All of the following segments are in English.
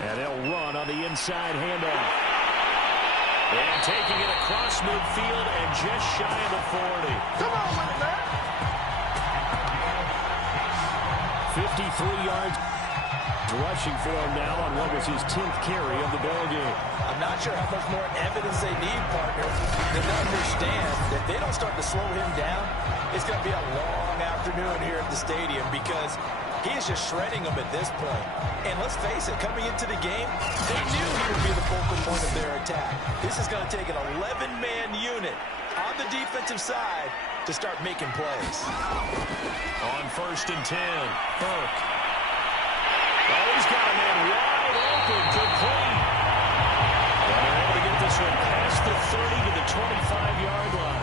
And they'll run on the inside handoff. And taking it across midfield and just shy of the 40. Come on with it, man. 53 yards rushing for him now on what was his 10th carry of the ball game. I'm not sure how much more evidence they need, partner, to understand that they don't start to slow him down. It's going to be a long afternoon here at the stadium because he is just shredding them at this point. And let's face it, coming into the game, they knew he would be the focal point of their attack. This is going to take an 11-man unit on the defensive side to start making plays. On 1st and 10, Burke. Oh, he's got a man wide open, complete. And they're able to get this one past the 30 to the 25-yard line.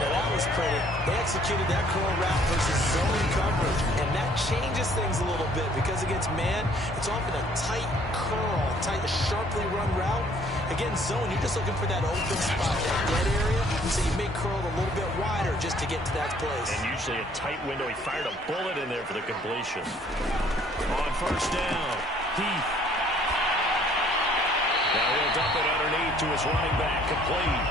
Now that was pretty. They executed that curl route versus zone coverage, and that changes things a little bit because against man, it's often a tight curl, tight, sharply run route. Against zone, you're just looking for that open spot, that dead area, so you may curl it a little bit wider just to get to that place. And usually a tight window. He fired a bullet in there for the completion. On 1st down, Heath. Now he'll dump it underneath to his running back, complete.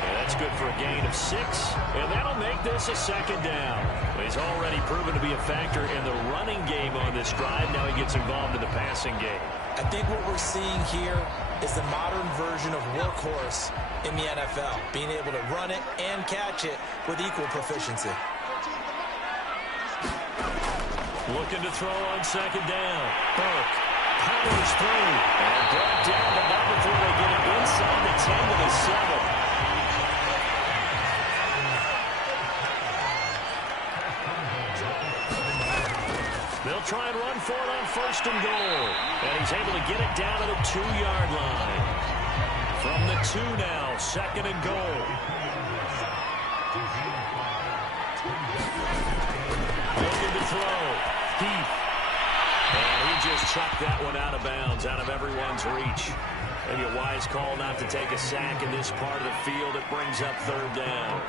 And that's good for a gain of 6, and that'll make this a 2nd down. He's already proven to be a factor in the running game on this drive. Now he gets involved in the passing game. I think what we're seeing here is the modern version of workhorse in the NFL, being able to run it and catch it with equal proficiency. Looking to throw on 2nd down. Burke powers through and brought down the number 3. They get it inside the 10 to the 7. They'll try and run for it on 1st and goal. And he's able to get it down to the 2-yard line. From the 2 now, 2nd and goal. Looking to throw. Heath. And he just chucked that one out of bounds, out of everyone's reach. Maybe a wise call not to take a sack in this part of the field. It brings up 3rd down.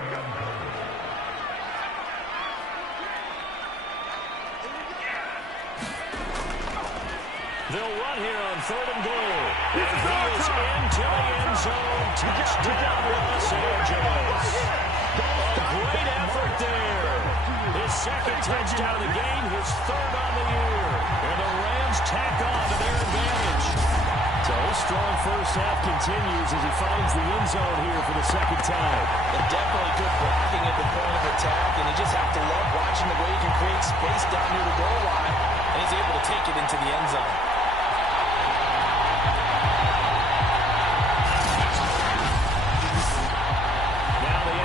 They'll run here on 3rd and goal. And he is into the end zone. Touchdown, Los Angeles. A great effort there. His 2nd touchdown of the game, his 3rd on the year. And the Rams tack on to their advantage. So his strong first half continues as he finds the end zone here for the 2nd time. And definitely good blocking at the point of attack, and you just have to love watching the way he can create space down near the goal line, and he's able to take it into the end zone.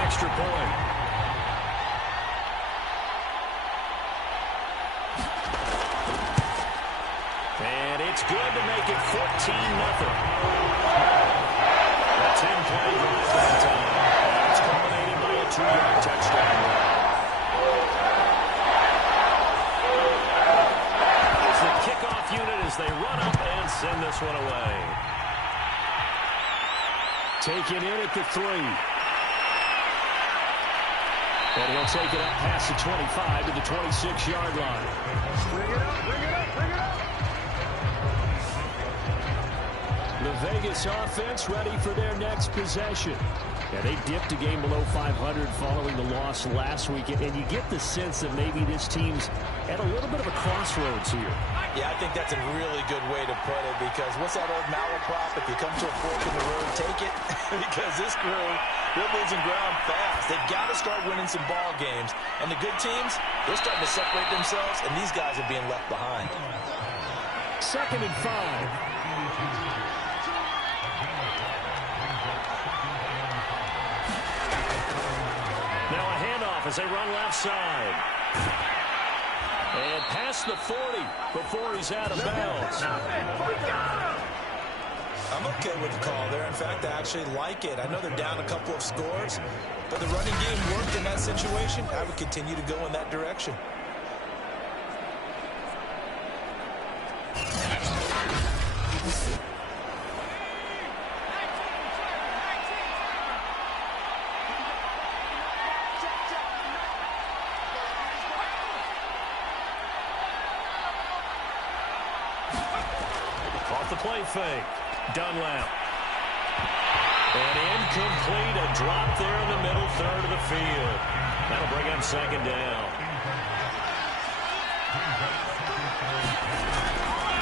Extra point. And it's good to make it 14-0. A 10-play drive that time. And it's culminated by a 2-yard touchdown run. It's the kickoff unit as they run up and send this one away. Taken in at the 3. And he'll take it up past the 25 to the 26-yard line. Bring it up, bring it up, bring it up. The Vegas offense ready for their next possession. Yeah, they dipped a game below 500 following the loss last week. And you get the sense that maybe this team's at a little bit of a crossroads here. Yeah, I think that's a really good way to put it because what's that old malaprop? If you come to a fork in the road, take it. Because this crew, they're losing ground fast. They've got to start winning some ball games. And the good teams, they're starting to separate themselves, and these guys are being left behind. 2nd and 5. Now a handoff as they run left side. And past the 40 before he's out of bounds. I'm okay with the call there. In fact, I actually like it. I know they're down a couple of scores, but the running game worked in that situation. I would continue to go in that direction. off the play fake. Dunlap. And incomplete. A drop there in the middle third of the field. That'll bring him second down.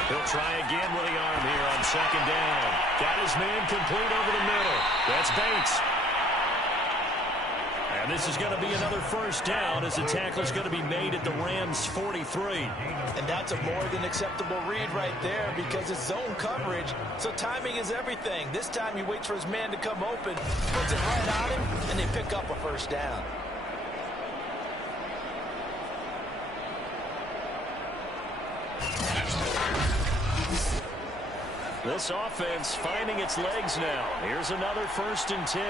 He'll try again with the arm here on second down. Got his man complete over the middle. That's Bates. And this is going to be another first down as the tackle's going to be made at the Rams' 43. And that's a more than acceptable read right there because it's zone coverage, so timing is everything. This time he waits for his man to come open, puts it right on him, and they pick up a first down. This offense finding its legs now. Here's another 1st and 10.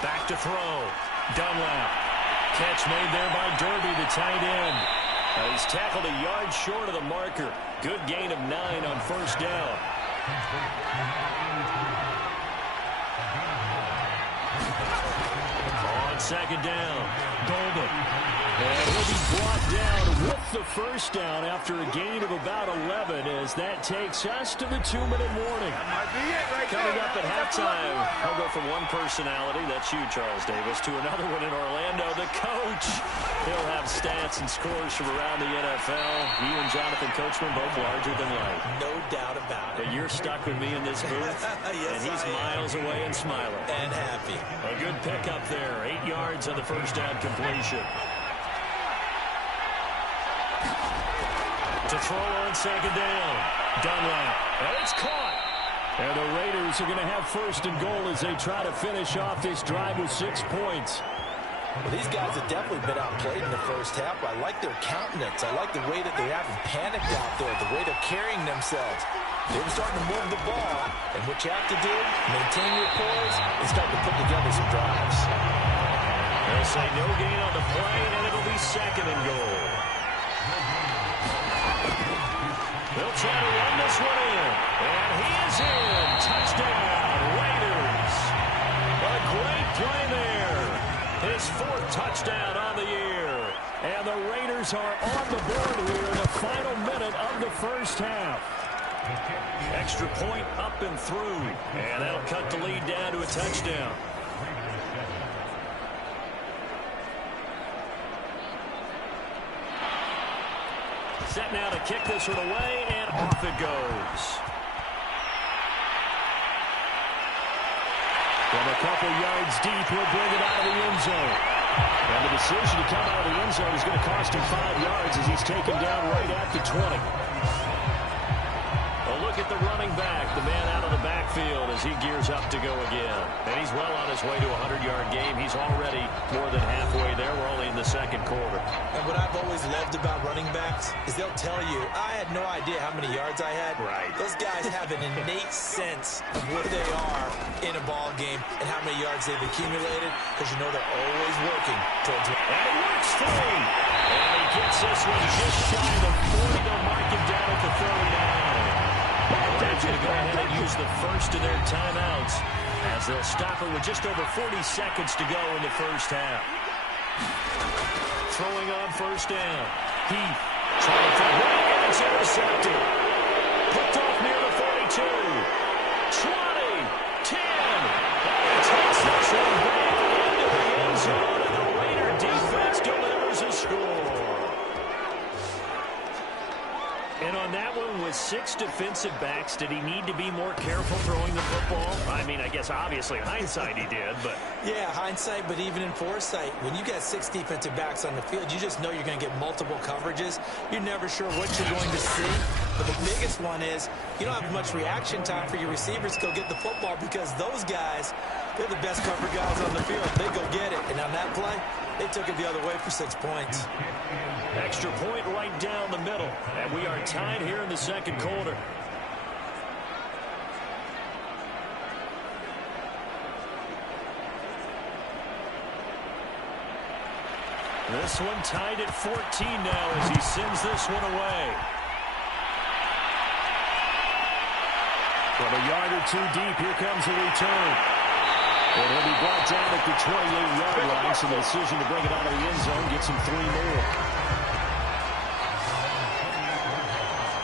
Back to throw. Dunlap. Catch made there by Derby, the tight end. He's tackled a yard short of the marker. Good gain of 9 on first down. On second down, Golden. And he'll be brought down with the first down after a gain of about 11 as that takes us to the 2-minute warning. Coming up at halftime, I'll go from one personality, that's you, Charles Davis, to another one in Orlando, the coach. He'll have stats and scores from around the NFL. You and Jonathan Coachman both larger than life. No doubt about it. But you're stuck with me in this booth, yes, and he's miles away and smiling. And happy. A good pickup there, 8 yards on the first down completion. To throw on second down. Dunlap. And it's caught. And the Raiders are going to have 1st and goal as they try to finish off this drive with 6 points. Well, these guys have definitely been outplayed in the first half. I like their countenance. I like the way that they haven't panicked out there, the way they're carrying themselves. They're starting to move the ball. And what you have to do, maintain your poise and start to put together some drives. They'll say no gain on the play, and it'll be 2nd and goal. They'll try to run this one in. And he is in. Touchdown, Raiders. A great play there. His 4th touchdown on the year. And the Raiders are on the board here in the final minute of the first half. Extra point up and through. And that'll cut the lead down to a touchdown. Set now to kick this one away, and off it goes. From a couple yards deep, he'll bring it out of the end zone. And the decision to come out of the end zone is going to cost him 5 yards as he's taken down right at the 20. A look at the running back, the man out of the backfield as he gears up to go again. And he's well on his way to a 100-yard game. He's already more than halfway there. We're only in the 2nd quarter. And what I've always loved about running backs is they'll tell you, I had no idea how many yards I had. Right. Those guys have an innate sense of where they are in a ball game and how many yards they've accumulated because you know they're always working towards it. And it works free. And he gets this one just shy of 40. They'll mark him down at the 39. They're going to go ahead and use the first of their timeouts as they'll stop it with just over 40 seconds to go in the first half. Throwing on first down. Heath trying to run, and it's intercepted. Picked off near the 42. 20, 10. And he takes this one back into the end zone, and the Raider defense delivers a score. And on that one, with 6 defensive backs, did he need to be more careful throwing the football? I mean, I guess obviously hindsight he did, but... Yeah, hindsight, but even in foresight, when you got 6 defensive backs on the field, you just know you're going to get multiple coverages. You're never sure what you're going to see. But the biggest one is you don't have much reaction time for your receivers to go get the football because those guys, they're the best cover guys on the field. They go get it. And on that play, they took it the other way for 6 points. Extra point right down the middle. And we are tied here in the 2nd quarter. This one tied at 14 now as he sends this one away. From a yard or 2 deep, here comes the return. And he'll be brought down at the 28-yard line, so the decision to bring it out of the end zone gets him 3 more.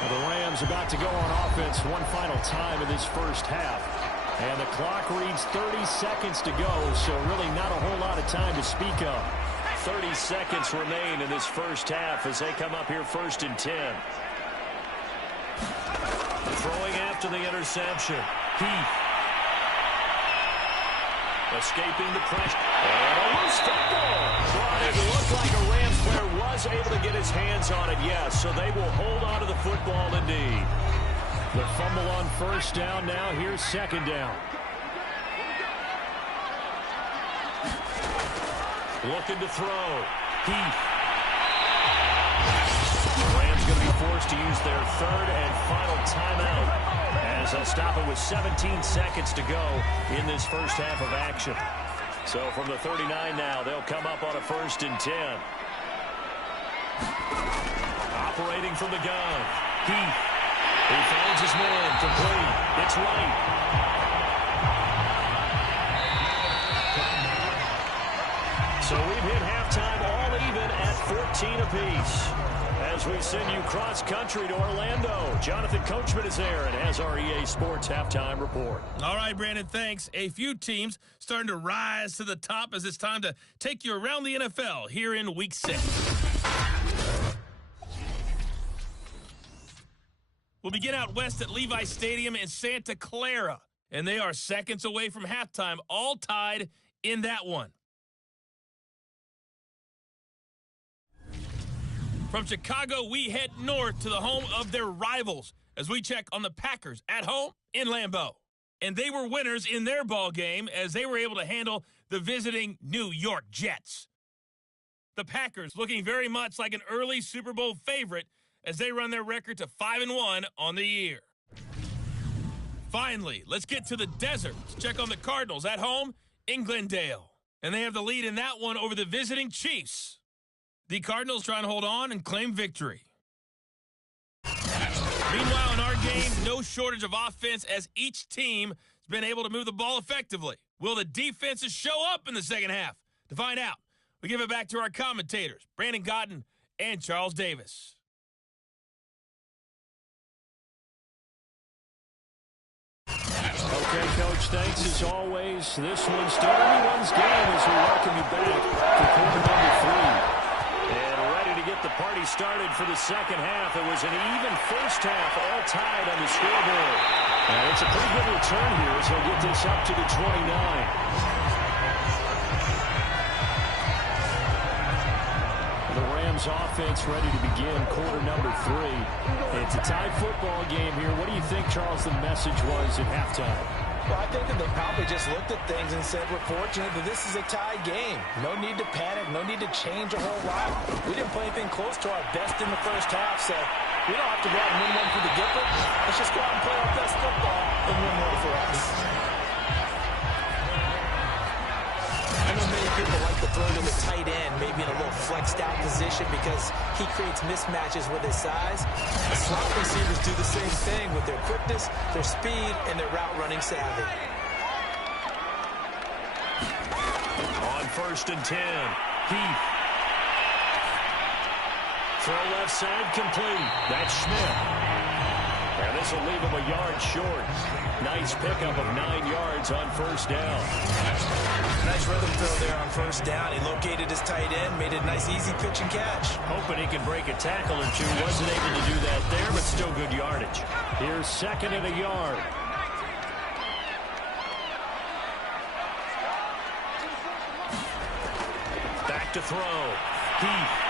The Rams Rams about to go on offense one final time in this first half. And the clock reads 30 seconds to go, so really not a whole lot of time to speak of. 30 seconds remain in this first half as they come up here 1st and 10. Throwing after the interception. Heath. Escaping the pressure. And a loose football. Well, it looked like a Rams player was able to get his hands on it, yes. So they will hold on to the football indeed. The fumble on 1st down now. Here's 2nd down. Looking to throw. Heath. The Rams going to be forced to use their 3rd and final timeout as they'll stop it with 17 seconds to go in this first half of action. So from the 39 now, they'll come up on a 1st and 10. Operating from the gun. Heath. He finds his man. Complete. It's right. So we've hit halftime all even at 14 apiece. As we send you cross-country to Orlando, Jonathan Coachman is there and has our EA Sports halftime report. All right, Brandon, thanks. A few teams starting to rise to the top as it's time to take you around the NFL here in Week 6. We'll begin out west at Levi Stadium in Santa Clara, and they are seconds away from halftime, all tied in that one. From Chicago, we head north to the home of their rivals as we check on the Packers at home in Lambeau. And they were winners in their ball game as they were able to handle the visiting New York Jets. The Packers looking very much like an early Super Bowl favorite as they run their record to 5-1 on the year. Finally, let's get to the desert to check on the Cardinals at home in Glendale. And they have the lead in that one over the visiting Chiefs. The Cardinals trying to hold on and claim victory. Meanwhile, in our game, no shortage of offense as each team has been able to move the ball effectively. Will the defenses show up in the second half? To find out, we give it back to our commentators, Brandon Godden and Charles Davis. Okay, Coach, thanks as always. This one's still everyone's game as we welcome you back to quarter number 3. And ready to get the party started for the second half. It was an even first half, all tied on the scoreboard. And it's a pretty good return here as they'll get this up to the 29. The Rams offense ready to begin quarter number 3. It's a tied football game here. What do you think, Charles, the message was at halftime? Well, I think that they probably just looked at things and said, we're fortunate that this is a tie game. No need to panic. No need to change a whole lot. We didn't play anything close to our best in the first half, so we don't have to go out and win one for the Gipper. Let's just go out and play our best football and win one for us. I know many people like to throw to the tight end, maybe in a little flexed out position because he creates mismatches with his size. The slot receivers do the same thing with their quickness, their speed, and their route running savvy. On 1st and 10, Heath. Throw left side complete. That's Schmidt. And this will leave him a yard short. Nice pickup of 9 yards on 1st down. Nice rhythm throw there on 1st down. He located his tight end, made it a nice easy pitch and catch. Hoping he could break a tackle or two. Wasn't able to do that there, but still good yardage. Here's 2nd and a yard. Back to throw. Heath.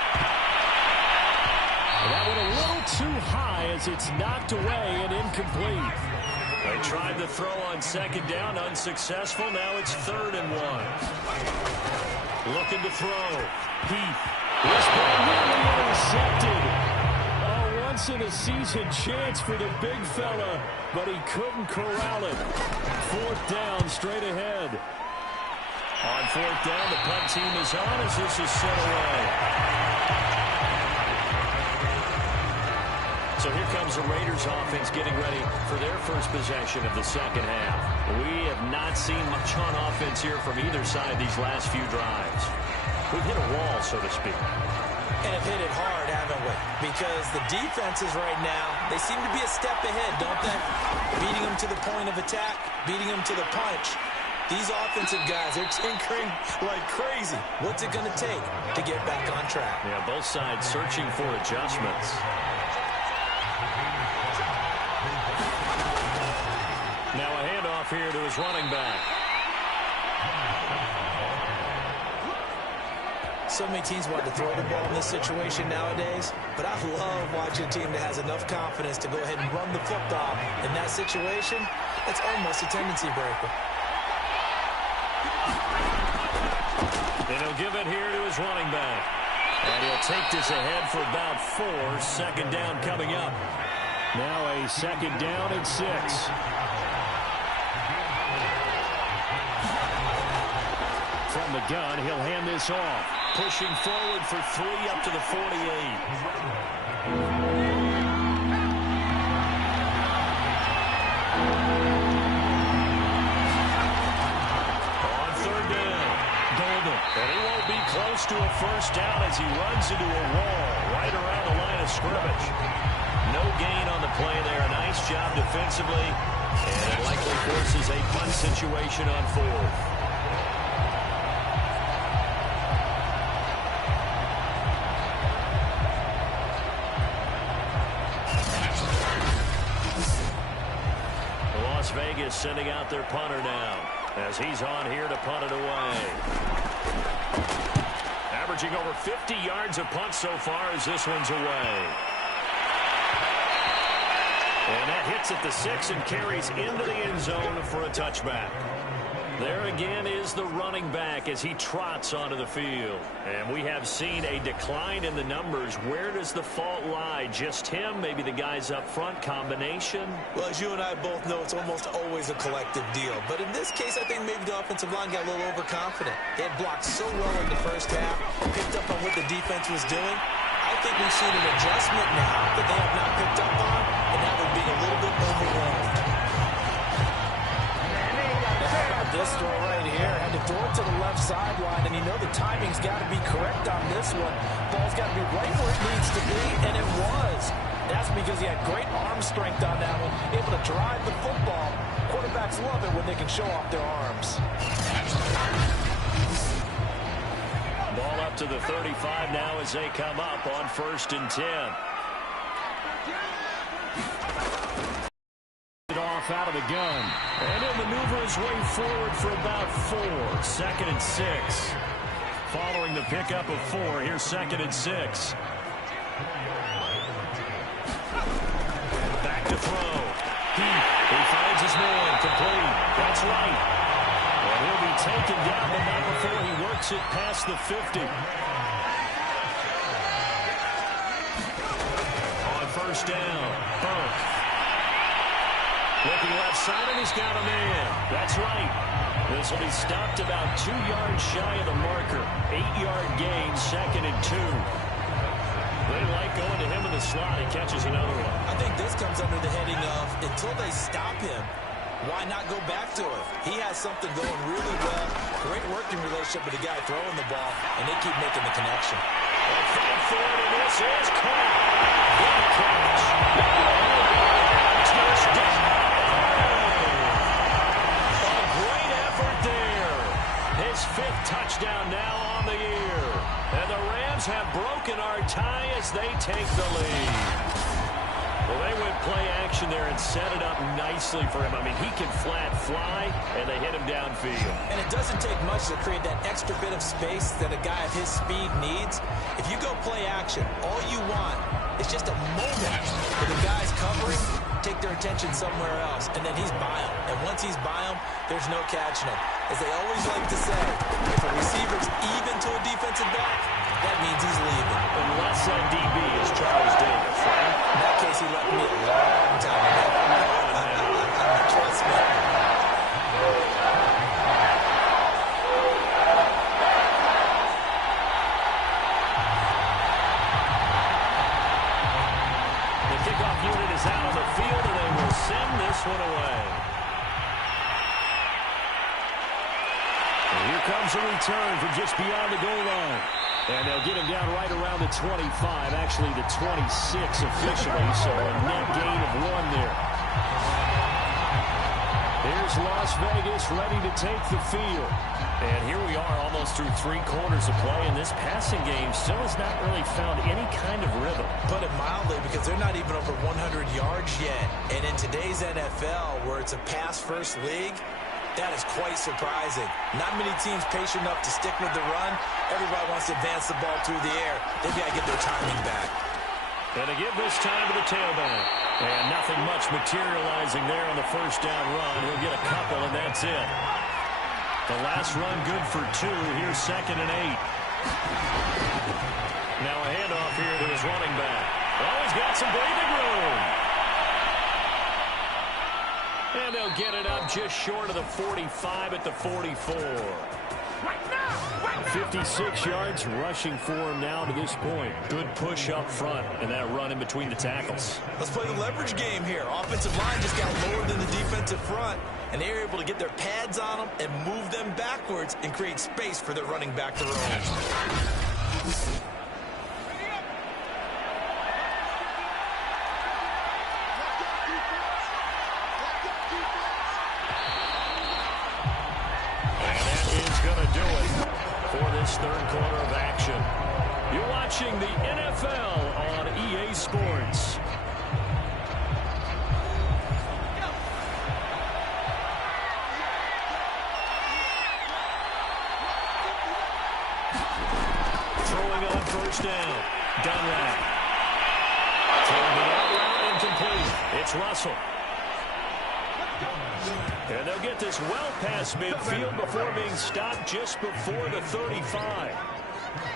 That one a little too high as it's knocked away and incomplete. They tried the throw on 2nd down, unsuccessful. Now it's 3rd and 1. Looking to throw. Heath. This ball nearly intercepted. Oh, once in a season chance for the big fella, but he couldn't corral it. 4th down, straight ahead. On 4th down, the punt team is on as this is set away. So here comes the Raiders offense getting ready for their first possession of the second half. We have not seen much on offense here from either side these last few drives. We've hit a wall, so to speak. And have hit it hard, haven't we? Because the defenses right now, they seem to be a step ahead, don't they? Beating them to the point of attack, beating them to the punch. These offensive guys, they're tinkering like crazy. What's it going to take to get back on track? Yeah, both sides searching for adjustments. Now a handoff here to his running back. So many teams want to throw the ball in this situation nowadays, but I love watching a team that has enough confidence to go ahead and run the football. In that situation, it's almost a tendency breaker. And he'll give it here to his running back. And he'll take this ahead for about 4. Second down coming up. Now a second down and 6. From the gun, he'll hand this off. Pushing forward for 3 up to the 48. On third down, Golden. And he won't be close to a first down as he runs into a wall right around the line of scrimmage. No gain on the play there. A nice job defensively. And it likely forces a punt situation on 4th. Las Vegas sending out their punter now as he's on here to punt it away. Averaging over 50 yards a punt so far as this one's away. And that hits at the 6 and carries into the end zone for a touchback. There again is the running back as he trots onto the field. And we have seen a decline in the numbers. Where does the fault lie? Just him? Maybe the guys up front? Combination? Well, as you and I both know, it's almost always a collective deal. But in this case, I think maybe the offensive line got a little overconfident. They had blocked so well in the first half, picked up on what the defense was doing. I think we've seen an adjustment now that they have not picked up on, and now they're being a little bit overwhelmed. This throw right here, had to throw it to the left sideline, and you know the timing's got to be correct on this one. Ball's got to be right where it needs to be, and it was. That's because he had great arm strength on that one, able to drive the football. Quarterbacks love it when they can show off their arms. Ball up to the 35 now as they come up on 1st and 10. Off out of the gun. And he'll maneuver his way forward for about 4. 2nd and 6. Following the pickup of 4, here's 2nd and 6. Back to throw. He finds his man. Complete. That's right. And he'll be taken down, but not before he works it past the 50. On 1st down, Burke. Looking left side, and he's got a man. That's right. This will be stopped about 2 yards shy of the marker. 8-yard gain, 2nd and 2. They like going to him in the slot. He catches another one. I think this comes under the heading of, until they stop him, why not go back to him? He has something going really well. Great working relationship with the guy throwing the ball, and they keep making the connection. And forward, and this is caught. Good catch. Touchdown. His 5th touchdown now on the year. And the Rams have broken our tie as they take the lead. Well, they went play action there and set it up nicely for him. I mean, he can flat fly, and they hit him downfield. And it doesn't take much to create that extra bit of space that a guy of his speed needs. If you go play action, all you want is just a moment where the guy's covering, take their attention somewhere else, and then he's by him. And once he's by him, there's no catching him. As they always like to say, if a receiver's even to a defensive back, that means he's leaving. Unless that DB is Charles Davis, right? In that case, he left me a long time ago. Trust me. The kickoff unit is out on the field, and they will send this one away. And here comes a return from just beyond the goal line. And they'll get him down right around the 25, actually the 26 officially, so a net gain of 1 there. Here's Las Vegas ready to take the field. And here we are almost through 3 quarters of play, and this passing game still has not really found any kind of rhythm. Put it mildly, because they're not even over 100 yards yet. And in today's NFL, where it's a pass-first league, that is quite surprising. Not many teams patient enough to stick with the run. Everybody wants to advance the ball through the air. They've got to get their timing back. And to give this time to the tailback. And nothing much materializing there on the first down run. He'll get a couple, and that's it. The last run good for 2. Here's 2nd and 8. Now a handoff here to his running back. Oh, he's got some breathing room. And they'll get it up just short of the 45 at the 44. 56 yards rushing for him now to this point. Good push up front and that run in between the tackles. Let's play the leverage game here. Offensive line just got lower than the defensive front, and they were able to get their pads on them and move them backwards and create space for their running back to roam. Third quarter of action. You're watching the NFL on EA Sports. Throwing on first down. Dunlap. Throwing it out route incomplete. It's Russell. And they'll get this well past midfield before being stopped just before the 35.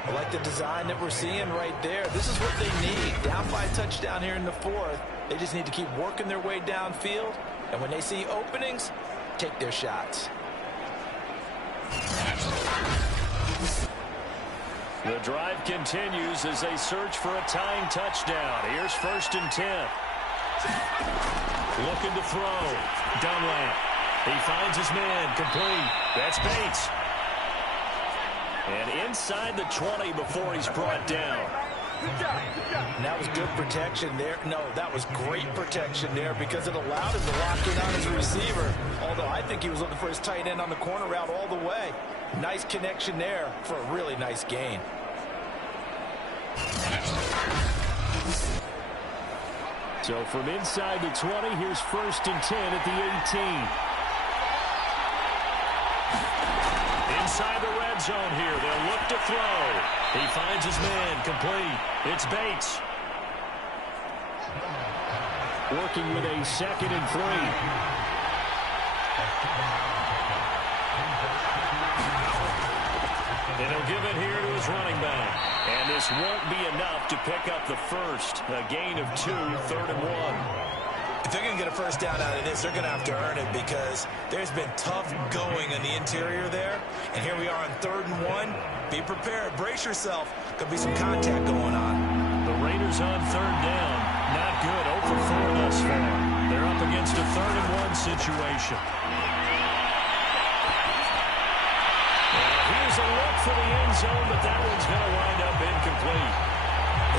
I like the design that we're seeing right there. This is what they need. Down by a touchdown here in the 4th. They just need to keep working their way downfield. And when they see openings, take their shots. The drive continues as they search for a tying touchdown. Here's 1st and 10. Looking to throw. Dunlap. He finds his man. Complete. That's Bates. And inside the 20 before he's brought down. And that was good protection there. No, that was great protection there because it allowed him to lock in on his receiver. Although I think he was looking for his tight end on the corner route all the way. Nice connection there for a really nice gain. So from inside the 20, here's 1st and 10 at the 18. Inside the red zone here. They'll look to throw. He finds his man. Complete. It's Bates. Working with a 2nd and 3. And he'll give it here to his running back. And this won't be enough to pick up the first. A gain of 2, 3rd and 1. If they're going to get a first down out of this, they're going to have to earn it because there's been tough going in the interior there. And here we are on 3rd and 1. Be prepared. Brace yourself. Could be some contact going on. The Raiders on 3rd down. Not good. 0 for 4 thus far. They're up against a 3rd and 1 situation. Here's a look for the end zone, but that one's going to wind up incomplete.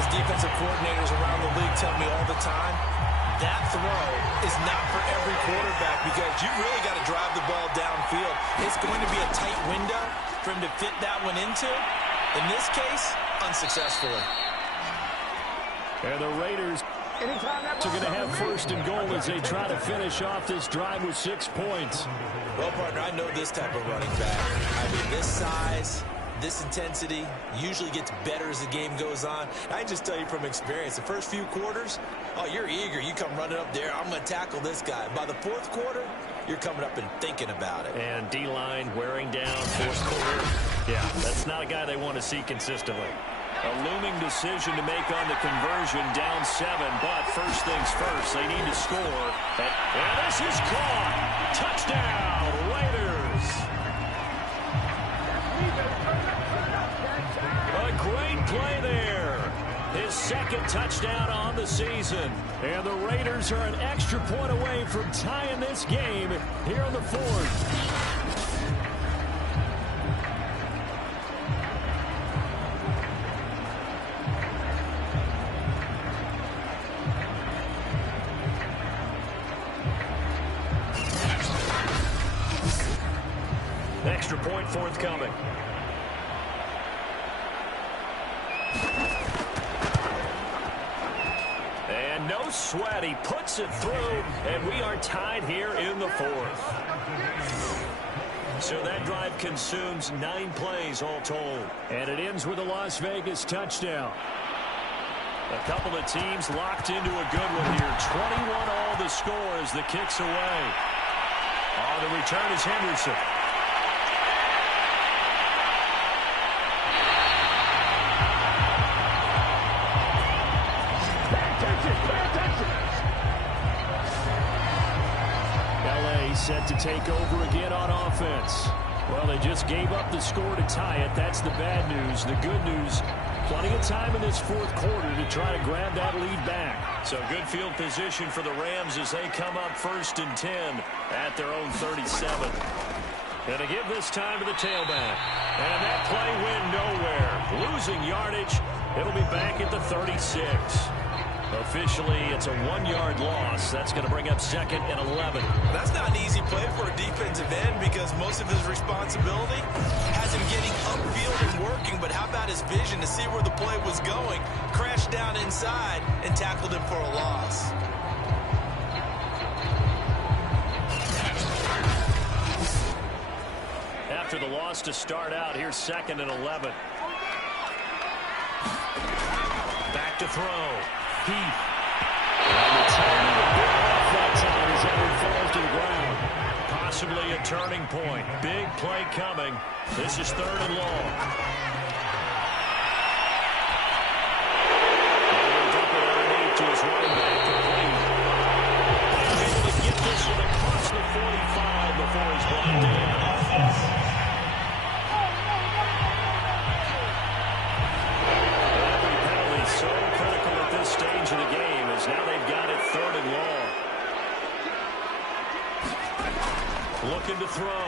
As defensive coordinators around the league tell me all the time, that throw is not for every quarterback because you really got to drive the ball downfield. It's going to be a tight window for him to fit that one into. In this case, unsuccessfully. And the Raiders are going to have 1st and goal as they try to finish off this drive with 6 points. Well, partner, I know this type of running back. I mean, this size, this intensity usually gets better as the game goes on. I can just tell you from experience, the first few quarters, oh, you're eager. You come running up there, I'm going to tackle this guy. By the 4th quarter, you're coming up and thinking about it. And D-line wearing down 4th quarter. Yeah, that's not a guy they want to see consistently. A looming decision to make on the conversion, down 7, but first things first, they need to score. And this is caught. Touchdown, Raiders. A great play there. His 2nd touchdown on the season. And the Raiders are an extra point away from tying this game here in the 4th. extra point forthcoming. And no sweat. He puts it through, and we are tied here in the fourth. So that drive consumes 9 plays all told. And it ends with a Las Vegas touchdown. A couple of teams locked into a good one here. 21 all the score as the kick's away. Oh, the return is Henderson. LA set to take over again on offense. Well, they just gave up the score to tie it. That's the bad news. The good news, plenty of time in this fourth quarter to try to grab that lead back. So good field position for the Rams as they come up 1st and 10 at their own 37. And to give this time to the tailback. And that play went nowhere. Losing yardage. It'll be back at the 36. Officially, it's a 1-yard loss. That's going to bring up 2nd and 11. That's not an easy play for a defensive end because most of his responsibility has him getting upfield and working. But how about his vision to see where the play was going, crashed down inside, and tackled him for a loss. After the loss to start out, here's 2nd and 11. Back to throw. Heath. And the tiny bit off that time as Edward falls to the ground. Possibly a turning point. Big play coming. This is 3rd and long. He'll dump it underneath to his running back complete. They're able to get this one across the 45 before he's brought down. So critical at this stage of the game as now they've got it 3rd and long. Looking to throw.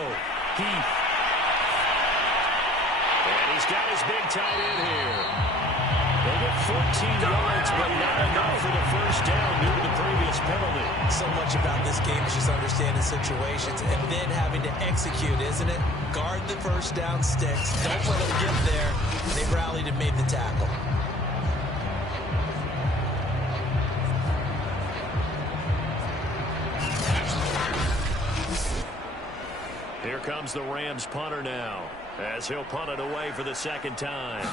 Heath. And he's got his big tight end here. They get 14 yards, but not enough for the first down due to the previous penalty. So much about this game is just understanding situations and then having to execute, isn't it? Guard the first down sticks. Don't let them get there. They rallied and made the tackle. Here comes the Rams punter now, as he'll punt it away for the 2nd time.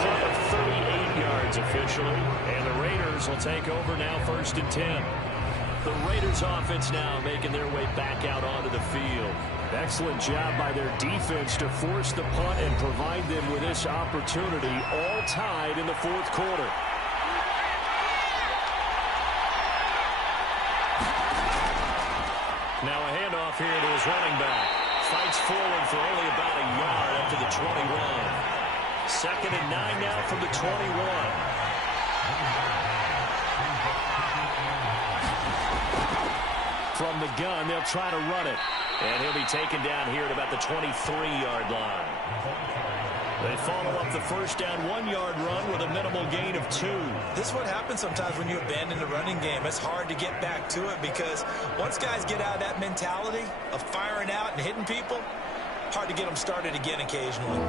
Play of 38 yards officially, and the Raiders will take over now 1st and 10. The Raiders offense now making their way back out onto the field. Excellent job by their defense to force the punt and provide them with this opportunity, all tied in the 4th quarter. Now a handoff here to his running back. Fights forward for only about a yard up to the 21. 2nd and 9 now from the 21. From the gun, they'll try to run it. And he'll be taken down here at about the 23-yard line. They follow up the first down 1-yard run with a minimal gain of 2. This is what happens sometimes when you abandon the running game. It's hard to get back to it because once guys get out of that mentality of firing out and hitting people, hard to get them started again occasionally.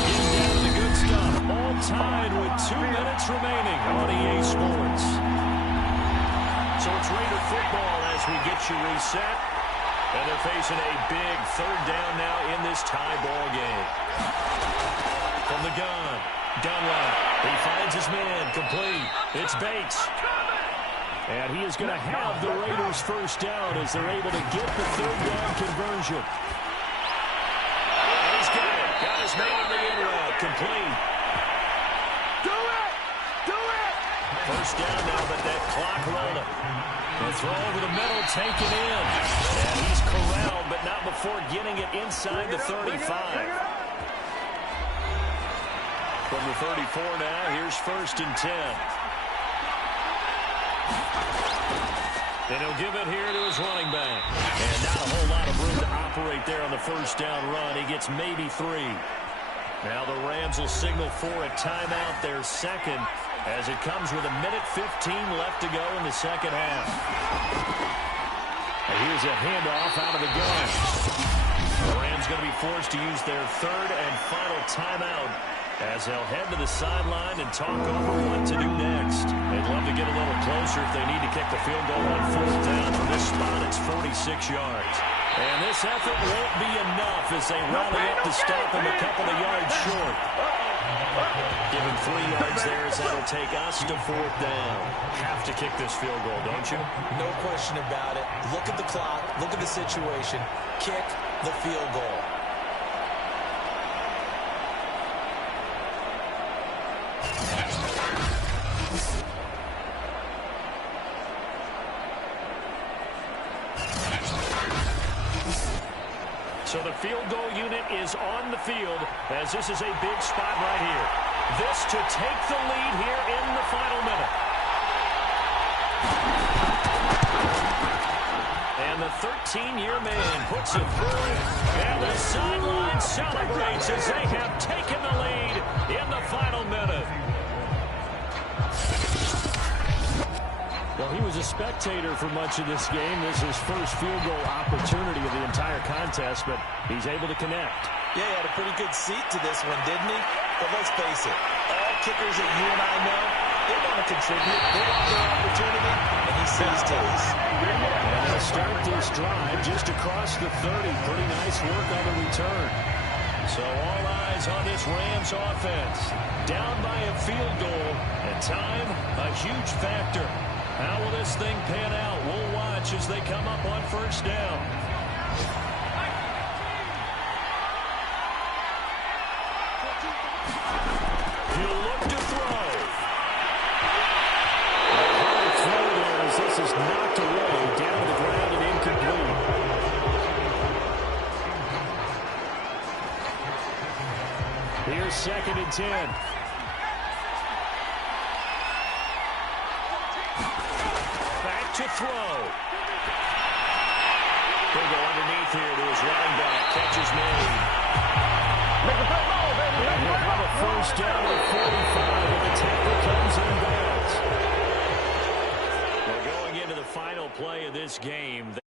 Getting down to the good stuff. All tied with 2 minutes remaining on EA Sports. So it's Raider football as we get you reset. And they're facing a big 3rd down now in this tie ball game. From the gun, Dunlap. He finds his man, complete. It's Bates. And he is going to have the Raiders first down as they're able to get the 3rd down conversion. And he's got it. Got his man in the end route, complete. Do it! Do it! First down now, but that clock rolling. The throw over the middle, taken in. And he's corralled, but not before getting it inside the 35. From the 34 now, here's 1st and 10. And he'll give it here to his running back. And not a whole lot of room to operate there on the first down run. He gets maybe 3. Now the Rams will signal for a timeout, their second, as it comes with 1:15 left to go in the second half. And here's a handoff out of the gun. The Rams going to be forced to use their third and final timeout as they'll head to the sideline and talk over what to do next. They'd love to get a little closer if they need to kick the field goal on fourth down. From this spot, it's 46 yards. And this effort won't be enough as they rally up to stop them a couple of yards short. Give him 3 yards there as that'll take us to fourth down. Have to kick this field goal, don't you? No question about it. Look at the clock. Look at the situation. Kick the field goal. So the field goal unit is on the field as this is a big spot right here. This to take the lead here in the final minute. And the 13-year man puts it through, and the sideline celebrates as they have taken the lead in the final minute. Well, he was a spectator for much of this game. This is his first field goal opportunity of the entire contest, but he's able to connect. Yeah, he had a pretty good seat to this one, didn't he? But let's face it, all kickers that you and I know, they want to contribute. They want their opportunity, and he sees to his. And they'll start this drive just across the 30. Pretty nice work on the return. So all eyes on this Rams offense. Down by a field goal, and time, a huge factor. How will this thing pan out? We'll watch as they come up on first down. He'll look to throw. A hard throw there as this is knocked away, down to the ground and incomplete. Here's 2nd and 10. To throw. He'll go underneath here to his running back. Catch is made. And he'll have a first down at 45, and the tackle comes inbounds. We're going into the final play of this game.